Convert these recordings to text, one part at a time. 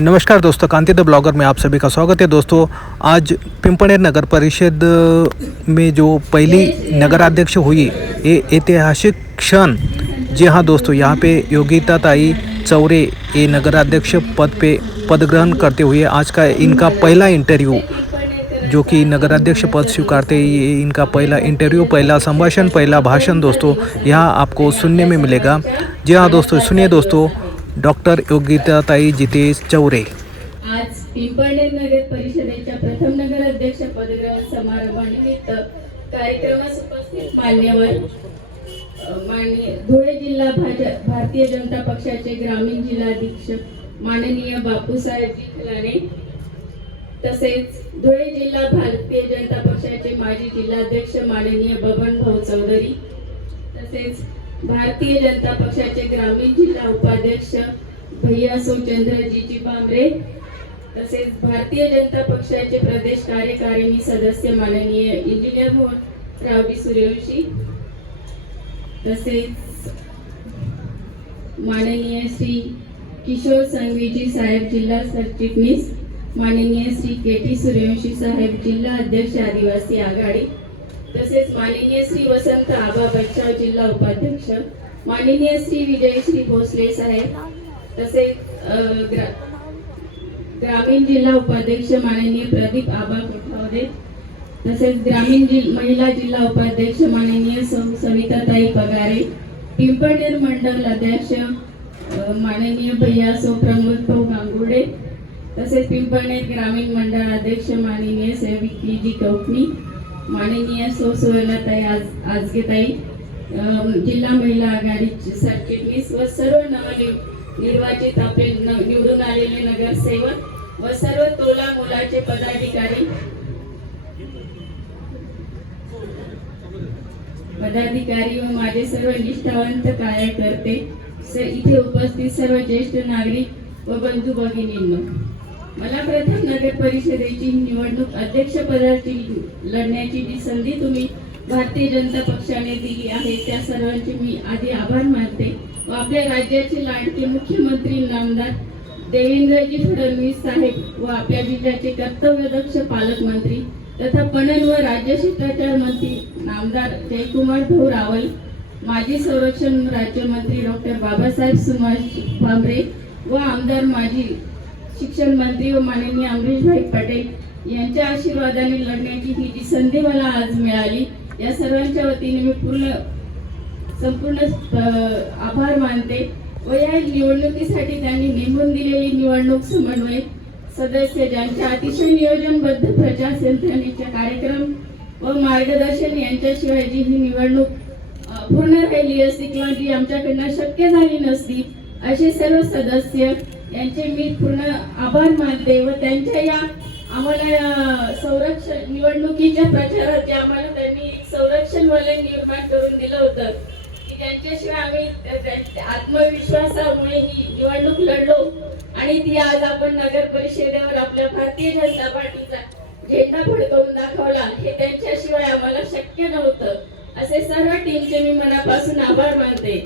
नमस्कार दोस्तों, कांति the blogger में आप सभी का स्वागत है। दोस्तों, आज पिंपणेर नगर परिषद में जो पहली नगराध्यक्ष हुई, ये ऐतिहासिक क्षण। जी हाँ दोस्तों, यहाँ पे योगिताताई चौरे ये नगराध्यक्ष पद पे पद ग्रहण करते हुए आज का इनका पहला इंटरव्यू, जो कि नगराध्यक्ष पद स्वीकारते ये इनका पहला इंटरव्यू, पहला संभाषण, पहला भाषण दोस्तों यहाँ आपको सुनने में मिलेगा। जी हाँ दोस्तों, सुनिए दोस्तों, डॉक्टर योगिताताई जितेश चौरे। आज पिंपळनेर नगर परिषदेच्या प्रथम नगराध्यक्ष पदग्रहण समारंभानिमित्त कार्यक्रमास उपस्थित मान्यवर माननीय धुळे जिल्हा भारतीय जनता पक्षाचे ग्रामीण जिल्हाध्यक्ष माननीय बापूसाहेबजी खलाणे, तसेच धुळे जिल्हा भारतीय जनता पक्षाचे माजी जिल्हाध्यक्ष माननीय बबनभाऊ चौधरी, तसेच भारतीय जनता पक्षाचे ग्रामीण जिल्हा उपाध्यक्ष भैया चंद्रजीजी बांबरे, तसेच भारतीय जनता पक्षाचे प्रदेश कार्यकारिणी सदस्य माननीय इंजिनियर मोहनरावजी सूर्यवंशी, तसेच माननीय श्री किशोर संघवीजी साहेब जिल्हा सरचिटणीस, माननीय श्री केटी सूर्यवंशी साहेब जिल्हा अध्यक्ष आदिवासी आघाडी, तसेच माननीय श्री वसंत आबा बच्चाव जिल्हा उपाध्यक्ष, माननीय श्री विजयश्री भोसले साहेब, तसेच ग्रामीण जिल्हा उपाध्यक्ष माननीय प्रदीप आबा कोठावदे, तसेच ग्रामीण महिला जिल्हा उपाध्यक्ष माननीय सविताताई पगारे, पिंपळनेर मंडल अध्यक्ष माननीय भैया प्रमोद भाऊ गांगुर्डे, तसेच पिंपळनेर ग्रामीण मंडळ अध्यक्ष माननीय सेविकीजी कौटणी, माननीय सुवर्णाताई आजगेताई जिल्हा महिला आघाडीची सरचिटणीस व सर्व नवनिर्वाचित आपले निवडून आलेले नगरसेवक व सर्व तोला मोलाचे पदाधिकारी व माझे सर्व निष्ठावंत कार्यकर्ते, इथे उपस्थित सर्व ज्येष्ठ नागरिक व बंधू भगिनींनो, मला प्रथम नगर परिषदेची निवडणूक अध्यक्षपदाची लढण्याची जी संधी तुम्ही भारतीय जनता पक्षाने दिली आहे, त्या सर्वांचे मी आधी आभार मानते व आपल्या राज्याचे लाडके मुख्यमंत्री नामदार देवेंद्रजी फडणवीस साहेब व आपल्या जिल्ह्याचे कर्तव्यदक्ष पालकमंत्री तथा पणन व राज्य शिष्टाचार मंत्री नामदार जयकुमार भाऊ रावल, माजी संरक्षण राज्यमंत्री डॉक्टर बाबासाहेब सुभाष भामरे व आमदार माजी शिक्षण मंत्री व माननीय अमरीशभाई पटेल यांच्या आशीर्वादाने लढण्याची ही जी संधी मला आज मिळाली, या सर्वांच्या वतीने मी संपूर्ण आभार मानते व या निवडणुकीसाठी त्यांनी नेमून दिलेली निवडणूक समन्वय सदस्य, ज्यांच्या अतिशय नियोजनबद्ध प्रचार यंत्रणेच्या कार्यक्रम व मार्गदर्शन यांच्याशिवाय जी ही निवडणूक पूर्ण राहिली असती किंवा जी आमच्याकडनं शक्य झाली नसती, असे सर्व सदस्य यांचे मी पूर्ण आभार मानते व त्यांच्या या आम्हाला संरक्षण निवडणुकीच्या प्रचारात जे आम्हाला त्यांनी संरक्षण वलय निर्माण करून दिलं होतं की त्यांच्याशिवाय आम्ही आत्मविश्वासामुळे ही निवडणूक लढलो आणि ती आज आपण नगर परिषदेवर आपल्या भारतीय जनता पार्टीचा झेंडा फडकवून दाखवला, हे त्यांच्याशिवाय आम्हाला शक्य नव्हतं। असे सर्व टीमचे मी मनापासून आभार मानते।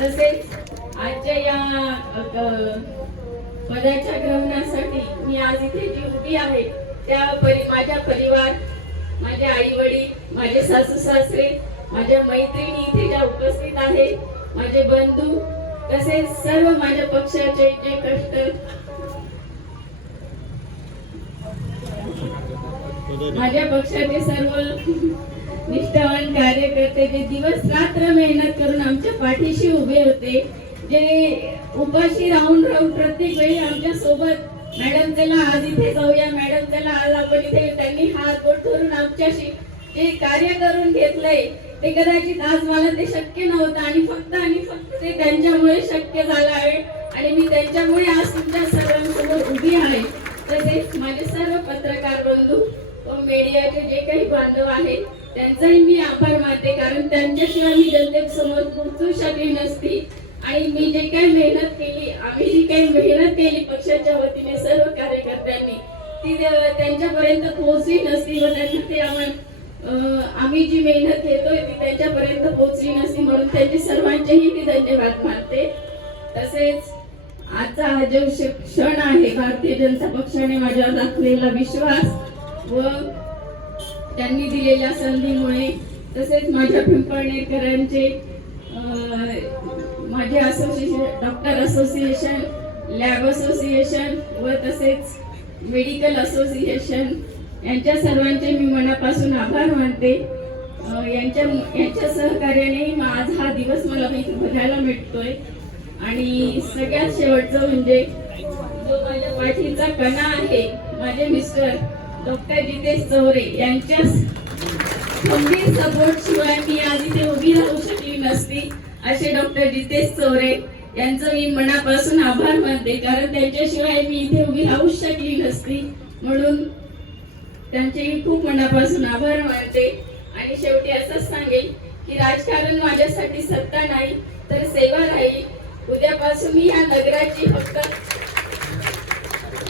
तसेच आजच्या या पदाच्या ग्रहणासाठी मी आज इथे जी उभी आहे त्या माझा परिवार, माझे आई वडील, माझे सासू सासरे, माझ्या मैत्रिणी इथे ज्या उपस्थित आहे, माझे बंधू, तसेच सर्व माझ्या पक्षाचे जे माझ्या पक्षाचे सर्व निष्ठावान कार्यकर्ते जे दिवस रात्र मेहनत करून आमच्या पाठीशी उभे होते, जे उपाशी राहून प्रत्येक वेळी आमच्या सोबत मॅडम चला आज इथे जाऊया, मॅडम चला आज आपण इथे, त्यांनी हात बोट धरून आमच्याशी जे कार्य करून घेतलंय ते कदाचित आज मला ते शक्य नव्हतं आणि फक्त ते त्यांच्यामुळे शक्य झालं आहे आणि मी त्यांच्यामुळे आज तुमच्या सर्वांसमोर उभी आहे। तसेच माझे सर्व पत्रकार बंधू व मीडियाचे जे काही बांधव आहेत त्यांचाही मी आभार मानते, कारण त्यांच्याशिवाय मी जनतेसमोर पोहोचू शकली नसती आणि मी जे काही मेहनत केली, आम्ही जी काही मेहनत केली पक्षाच्या वतीने सर्व कार्यकर्त्यांनी, ती त्यांच्यापर्यंत पोहोचली नसती व त्यांना ते आम्ही जी मेहनत घेतोय ती त्यांच्यापर्यंत पोहोचली नसती, म्हणून त्यांचे सर्वांचेही मी धन्यवाद मानते। तसेच आजचा हा जो क्षण आहे, भारतीय जनता पक्षाने माझ्यावर दाखवलेला विश्वास व त्यांनी दिलेल्या संधीमुळे, तसेच माझ्या पिंपळनेरकरांचे माझे association, doctor association, lab association व तसेच मेडिकल असोसिएशन यांच्या सर्वांचे मी मनापासून आभार मानते. यांच्या सहकार्याने आज हा दिवस मला बघायला मिळतोय. आणि सगळ्यात शेवटचं म्हणजे जो माझ्या पाठीचा कणा आहे, माझे मिस्टर डॉक्टर जितेश चौरे यांच्या खंबीर सपोर्ट शिवाय मी आज इथे उभी राहू शकली नसती. असे डॉक्टर जितेश चौरे यांचं मी मनापासून आभार मानते, कारण त्यांच्याशिवाय मी इथे उभी राहू शकली नसती. म्हणून त्यांचे मी खूप मनापासून आभार मानते. आणि शेवटी असंच सांगेल की राजकारण माझ्यासाठी सत्ता नाही तर सेवा राहील. उद्यापासून मी या नगराची फक्त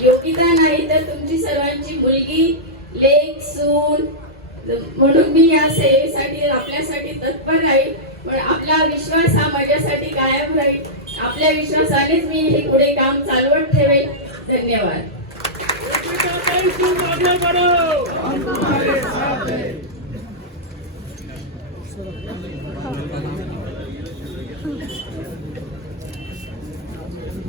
योगिता नाही तर तुमची सर्वांची मुलगी, लेक, सून म्हणून मी या सेवेसाठी आपल्यासाठी तत्पर राहील. पण आपला विश्वास हा माझ्यासाठी कायम राहील. आपल्या विश्वासानेच मी हे पुढे काम चालवत ठेवेल. धन्यवाद.